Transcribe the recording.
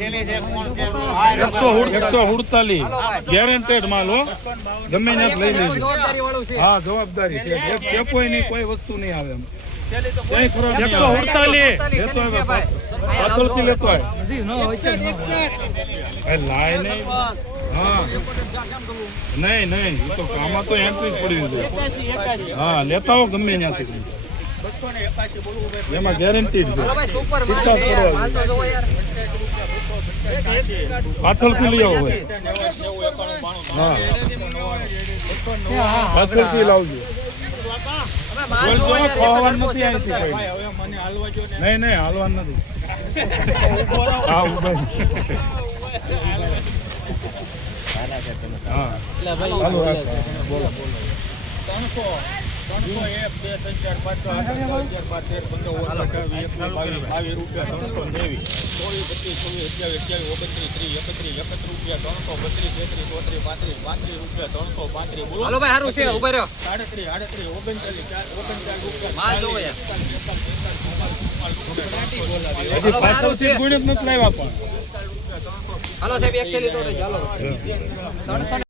147 guaranteed માલ હો, ગમે ત્યાં લઈ લેજો. હા જવાબદારી છે, કોઈ નહીં, કોઈ વસ્તુ નહીં આવે. 148 લેતો આવે પાછળથી લેતો આવે લાય નહીં. હા નહીં એ તો આમાં તો એન્ટ્રી પડી છે. હા લેતા હો ગમે ત્યાંથી, એમાં ગેરંટી છે. પાછળથી લઈ આવો. હા પાછળથી લાવજો. નહીં હાલવાનું નથી. હા ઉભા. હા બોલો. 300